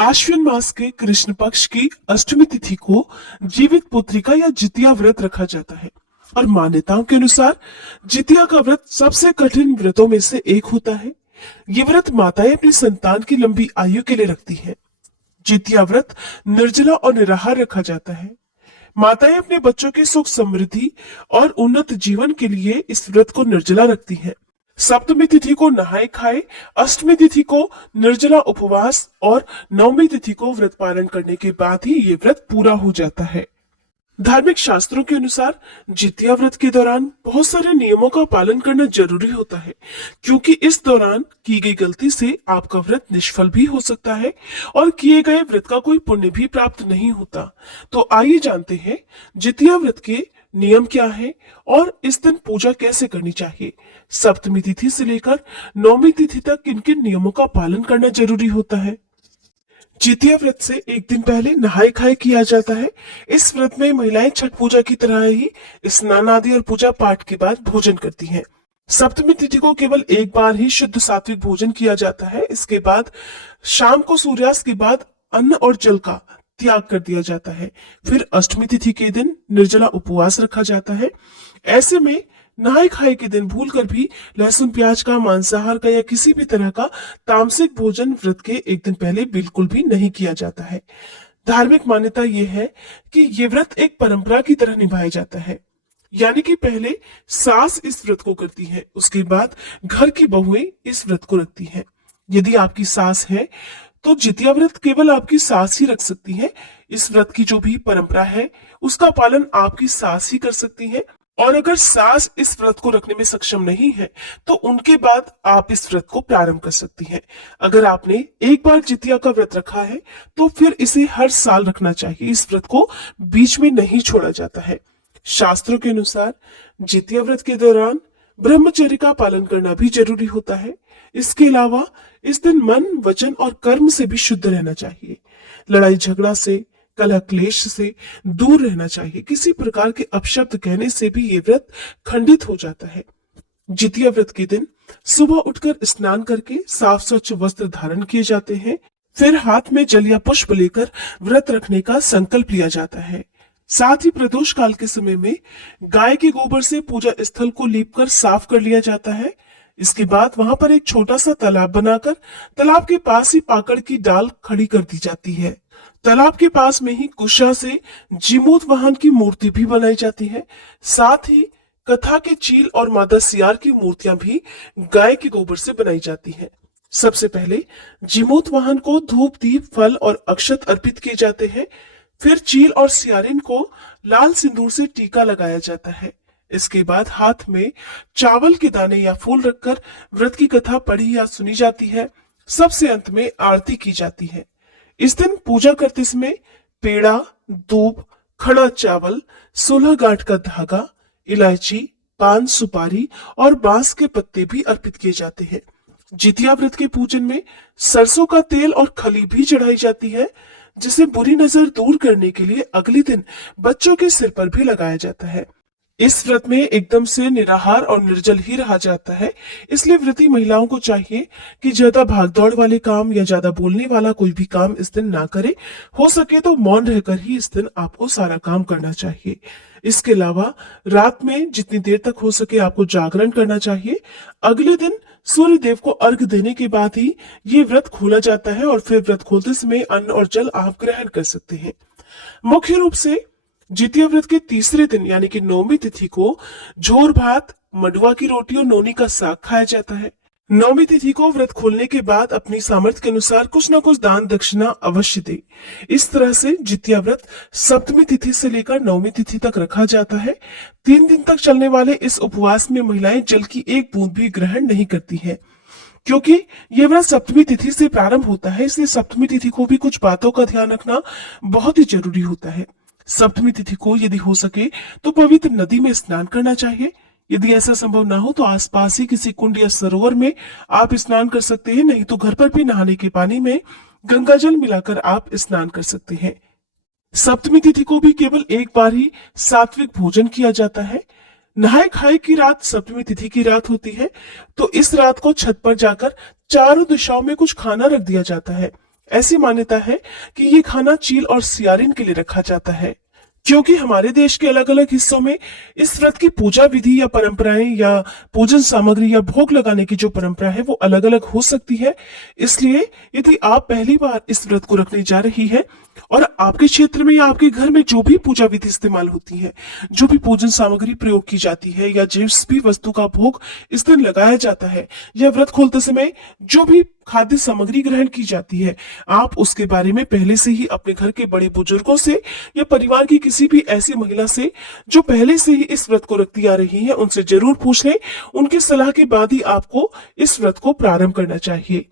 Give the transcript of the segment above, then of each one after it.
आश्विन मास के कृष्ण पक्ष की अष्टमी तिथि को जीवित पुत्रिका या जितिया व्रत रखा जाता है और मान्यताओं के अनुसार जितिया का व्रत सबसे कठिन व्रतों में से एक होता है। ये व्रत माताएं अपनी संतान की लंबी आयु के लिए रखती हैं। जितिया व्रत निर्जला और निराहार रखा जाता है। माताएं अपने बच्चों की सुख समृद्धि और उन्नत जीवन के लिए इस व्रत को निर्जला रखती हैं। सप्तमी तिथि को नहाए खाए, अष्टमी तिथि को निर्जला उपवास और नवमी तिथि को व्रत पालन करने के बाद ही ये व्रत पूरा हो जाता है। धार्मिक शास्त्रों के अनुसार जितिया व्रत के दौरान बहुत सारे नियमों का पालन करना जरूरी होता है, क्योंकि इस दौरान की गई गलती से आपका व्रत निष्फल भी हो सकता है और किए गए व्रत का कोई पुण्य भी प्राप्त नहीं होता। तो आइए जानते हैं जितिया व्रत के नियम क्या है और इस दिन पूजा कैसे करनी चाहिए। सप्तमी तिथि से लेकर नौमी तिथि तक किन किन नियमों का पालन करना जरूरी होता है। जितिया व्रत से एक दिन पहले नहाय खाए किया जाता है। इस व्रत में महिलाएं छठ पूजा की तरह ही स्नान आदि और पूजा पाठ के बाद भोजन करती हैं। सप्तमी तिथि को केवल एक बार ही शुद्ध सात्विक भोजन किया जाता है। इसके बाद शाम को सूर्यास्त के बाद अन्न और जल का त्याग कर दिया जाता है। फिर अष्टमी तिथि के दिन निर्जला उपवास रखा जाता है। ऐसे में नहाय खाए के दिन भूलकर भी लहसुन प्याज का, मांसाहार का या किसी भी तरह का तामसिक भोजन व्रत के एक दिन पहले बिल्कुल भी नहीं किया जाता है। धार्मिक मान्यता यह है कि ये व्रत एक परंपरा की तरह निभाया जाता है, यानी कि पहले सास इस व्रत को करती है, उसके बाद घर की बहुएं इस व्रत को रखती हैं। यदि आपकी सास है तो जितिया व्रत केवल आपकी सास ही रख सकती है। इस व्रत की जो भी परंपरा है उसका पालन आपकी सास ही कर सकती है, और अगर सास इस व्रत को रखने में सक्षम नहीं है तो उनके बाद आप इस व्रत को प्रारंभ कर सकती हैं। अगर आपने एक बार जितिया का व्रत रखा है तो फिर इसे हर साल रखना चाहिए। इस व्रत को बीच में नहीं छोड़ा जाता है। शास्त्रों के अनुसार जितिया व्रत के दौरान ब्रह्मचर्य का पालन करना भी जरूरी होता है। इसके अलावा इस दिन मन, वचन और कर्म से भी शुद्ध रहना चाहिए। लड़ाई झगड़ा से, कलह क्लेश से दूर रहना चाहिए। किसी प्रकार के अपशब्द कहने से भी ये व्रत खंडित हो जाता है। जितिया व्रत के दिन सुबह उठकर स्नान करके साफ स्वच्छ वस्त्र धारण किए जाते हैं। फिर हाथ में जल या पुष्प लेकर व्रत रखने का संकल्प लिया जाता है। साथ ही प्रदोष काल के समय में गाय के गोबर से पूजा स्थल को लीपकर साफ कर लिया जाता है। इसके बाद वहां पर एक छोटा सा तालाब बनाकर तालाब के पास ही पाकड़ की डाल खड़ी कर दी जाती है। तालाब के पास में ही कुशा से जीमूत वाहन की मूर्ति भी बनाई जाती है। साथ ही कथा के चील और माता सियार की मूर्तियां भी गाय के गोबर से बनाई जाती हैं। सबसे पहले जीमूत वाहन को धूप, दीप, फल और अक्षत अर्पित किए जाते हैं। फिर चील और सियारिन को लाल सिंदूर से टीका लगाया जाता है। इसके बाद हाथ में चावल के दाने या फूल रखकर व्रत की कथा पढ़ी या सुनी जाती है। सबसे अंत में आरती की जाती है। इस दिन पूजा करते समय पेड़ा, दूब, खड़ा चावल, 16 गांठ का धागा, इलायची, पान, सुपारी और बांस के पत्ते भी अर्पित किए जाते हैं। जितिया व्रत के पूजन में सरसों का तेल और खली भी चढ़ाई जाती है, जिसे बुरी नजर दूर करने के लिए अगले दिन बच्चों के सिर पर भी लगाया जाता है। इस व्रत में एकदम से निराहार और निर्जल ही रहा जाता है। इसलिए व्रती महिलाओं को चाहिए कि ज्यादा भागदौड़ वाले काम या ज्यादा बोलने वाला कोई भी काम इस दिन ना करे। हो सके तो मौन रहकर ही इस दिन आपको सारा काम करना चाहिए। इसके अलावा रात में जितनी देर तक हो सके आपको जागरण करना चाहिए। अगले दिन सूर्य देव को अर्घ देने के बाद ही ये व्रत खोला जाता है और फिर व्रत खोलते समय अन्न और जल आप ग्रहण कर सकते हैं। मुख्य रूप से जितिया व्रत के तीसरे दिन यानी कि नौमी तिथि को झोर भात, मडुआ की रोटी और नोनी का साग खाया जाता है। नौमी तिथि को व्रत खोलने के बाद अपनी सामर्थ्य के अनुसार कुछ न कुछ दान दक्षिणा अवश्य दे। इस तरह से जितिया व्रत सप्तमी तिथि से लेकर नौमी तिथि तक रखा जाता है। 3 दिन तक चलने वाले इस उपवास में महिलाएं जल की एक बूंद भी ग्रहण नहीं करती है। क्योंकि यह व्रत सप्तमी तिथि से प्रारंभ होता है, इसलिए सप्तमी तिथि को भी कुछ बातों का ध्यान रखना बहुत ही जरूरी होता है। सप्तमी तिथि को यदि हो सके तो पवित्र नदी में स्नान करना चाहिए। यदि ऐसा संभव ना हो तो आसपास ही किसी कुंड या सरोवर में आप स्नान कर सकते हैं। नहीं तो घर पर भी नहाने के पानी में गंगा जल मिलाकर आप स्नान कर सकते हैं। सप्तमी तिथि को भी केवल एक बार ही सात्विक भोजन किया जाता है। नहाय खाए की रात सप्तमी तिथि की रात होती है, तो इस रात को छत पर जाकर चारों दिशाओं में कुछ खाना रख दिया जाता है। ऐसी मान्यता है कि ये खाना चील और सियारिन के लिए रखा जाता है। क्योंकि हमारे देश के अलग अलग हिस्सों में इस व्रत की पूजा विधि या परंपराएं या पूजन सामग्री या भोग लगाने की जो परंपरा है वो अलग अलग हो सकती है। इसलिए यदि आप पहली बार इस व्रत को रखने जा रही है और आपके क्षेत्र में या आपके घर में जो भी पूजा विधि इस्तेमाल होती है, जो भी पूजन सामग्री प्रयोग की जाती है या जिस भी वस्तु का भोग इस दिन लगाया जाता है या व्रत खोलते समय जो भी खाद्य सामग्री ग्रहण की जाती है, आप उसके बारे में पहले से ही अपने घर के बड़े बुजुर्गों से या परिवार की किसी भी ऐसी महिला से जो पहले से ही इस व्रत को रखती आ रही है उनसे जरूर पूछ लें। उनकी सलाह के बाद ही आपको इस व्रत को प्रारंभ करना चाहिए।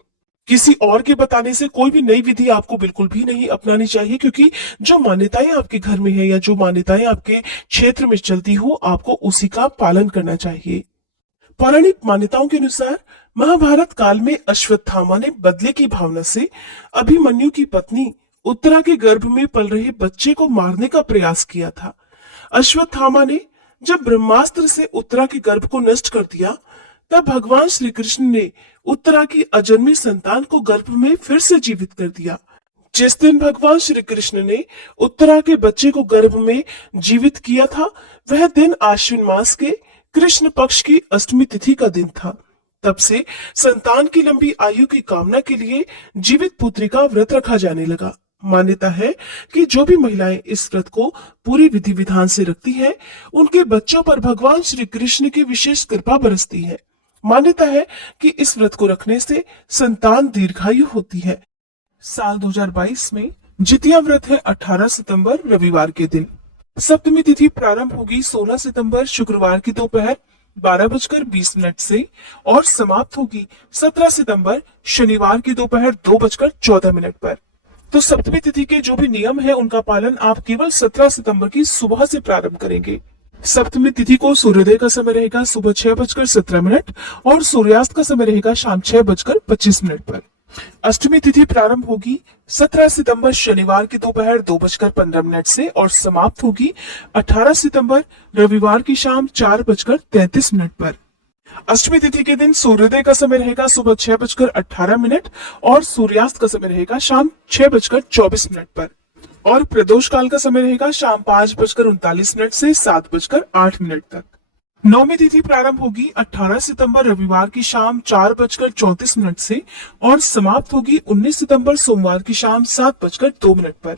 किसी और के बताने से कोई भी नई विधि आपको बिल्कुल भी नहीं अपनानी चाहिए, क्योंकि जो मान्यताएं आपके घर में है या जो मान्यताएं आपके क्षेत्र में चलती हो आपको उसी का पालन करना चाहिए। पौराणिक मान्यताओं के अनुसार महाभारत काल में अश्वत्थामा ने बदले की भावना से अभिमन्यु की पत्नी उत्तरा के गर्भ में पल रहे बच्चे को मारने का प्रयास किया था। अश्वत्थामा ने जब ब्रह्मास्त्र से उत्तरा के गर्भ को नष्ट कर दिया, तब भगवान श्री कृष्ण ने उत्तरा की अजन्मी संतान को गर्भ में फिर से जीवित कर दिया। जिस दिन भगवान श्री कृष्ण ने उत्तरा के बच्चे को गर्भ में जीवित किया था, वह दिन आश्विन मास के कृष्ण पक्ष की अष्टमी तिथि का दिन था। तब से संतान की लंबी आयु की कामना के लिए जीवित पुत्री का व्रत रखा जाने लगा। मान्यता है कि जो भी महिलाएं इस व्रत को पूरी विधि विधान से रखती हैं, उनके बच्चों पर भगवान श्री कृष्ण की विशेष कृपा बरसती है। मान्यता है कि इस व्रत को रखने से संतान दीर्घायु होती है। साल 2022 में जितिया व्रत है 18 सितंबर रविवार के दिन। सप्तमी तिथि प्रारंभ होगी 16 सितंबर शुक्रवार की दोपहर 12:20 से और समाप्त होगी 17 सितंबर शनिवार की दोपहर 2:14 पर। तो सप्तमी तिथि के जो भी नियम है उनका पालन आप केवल 17 सितंबर की सुबह से प्रारंभ करेंगे। सप्तमी तिथि को सूर्योदय का समय रहेगा सुबह 6:17 और सूर्यास्त का समय रहेगा शाम 6:25 पर। अष्टमी तिथि प्रारंभ होगी 17 सितंबर शनिवार की दोपहर 2:15 से और समाप्त होगी 18 सितंबर रविवार की शाम 4:33 पर। अष्टमी तिथि के दिन सूर्योदय का समय रहेगा सुबह 6:18 और सूर्यास्त का समय रहेगा शाम 6:24 पर और प्रदोष काल का समय रहेगा शाम 5:39 से 7:08 तक। नवमी तिथि प्रारंभ होगी 18 सितंबर रविवार की शाम 4:34 से और समाप्त होगी 19 सितंबर सोमवार की शाम 7:02 पर।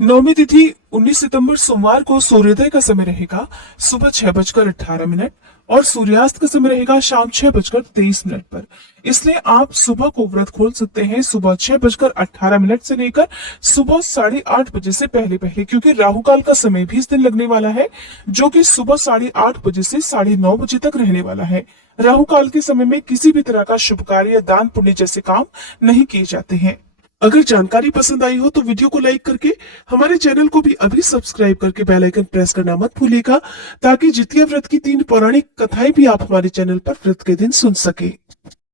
नवमी तिथि 19 सितंबर सोमवार को सूर्योदय का समय रहेगा सुबह 6:18 और सूर्यास्त का समय रहेगा शाम 6:23 पर। इसलिए आप सुबह को व्रत खोल सकते हैं सुबह 6:18 से लेकर सुबह 8:30 बजे से पहले पहले, क्योंकि राहु काल का समय भी इस दिन लगने वाला है जो कि सुबह 8:30 बजे से 9:30 बजे तक रहने वाला है। राहु काल के समय में किसी भी तरह का शुभ कार्य या दान पुण्य जैसे काम नहीं किए जाते हैं। अगर जानकारी पसंद आई हो तो वीडियो को लाइक करके हमारे चैनल को भी अभी सब्सक्राइब करके बेल आइकन प्रेस करना मत भूलिएगा, ताकि जितिया व्रत की 3 पौराणिक कथाएं भी आप हमारे चैनल पर व्रत के दिन सुन सके।